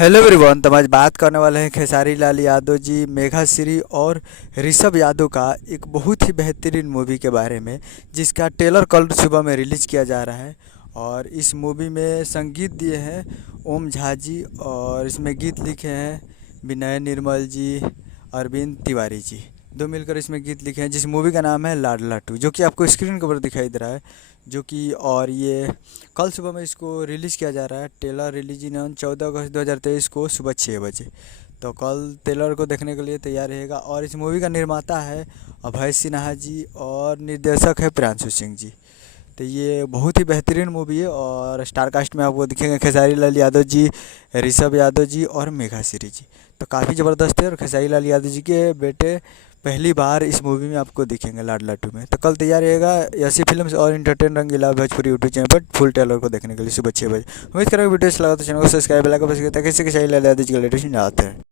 Hello everyone. तो हम आज बात करने वाले हैं खेसारी लाल यादव जी, मेघा श्री और ऋषभ यादव का एक बहुत ही बेहतरीन मूवी के बारे में, जिसका ट्रेलर कल सुबह में रिलीज़ किया जा रहा है। और इस मूवी में संगीत दिए हैं ओम झा जी, और इसमें गीत लिखे हैं विनय निर्मल जी, अरविंद तिवारी जी, दो मिलकर इसमें गीत लिखे हैं, जिस मूवी का नाम है लाडला टू, जो कि आपको स्क्रीन के ऊपर दिखाई दे रहा है। जो कि और ये कल सुबह में इसको रिलीज़ किया जा रहा है। ट्रेलर रिलीज इन ऑन 14 अगस्त 2023 को सुबह 6 बजे। तो कल ट्रेलर को देखने के लिए तैयार रहेगा। और इस मूवी का निर्माता है अभय सिन्हा जी और निर्देशक है प्रियांशु सिंह जी। तो ये बहुत ही बेहतरीन मूवी है। और स्टार कास्ट में आपको दिखेंगे खेसारी लाल यादव जी, ऋषभ यादव जी और मेघा श्री जी। तो काफ़ी ज़बरदस्त है। और खेसारी लाल यादव जी के बेटे पहली बार इस मूवी में आपको दिखेंगे लाडला टू में। तो कल तैयार रहेगा ऐसी फिल्म्स और इंटरटेन रंगीला भोजपुरी यूट्यूब चैनल पर फुल ट्रेलर को देखने के लिए सुबह 6 बजे। उम्मीद करेंगे वीडियो अच्छा लगा तो चैनल को सब्सक्राइब, बेल आइकन प्रेस करें ताकि इससे खेसारी लाल यादव जी के लेटेस्ट न्यूज़ आते हैं।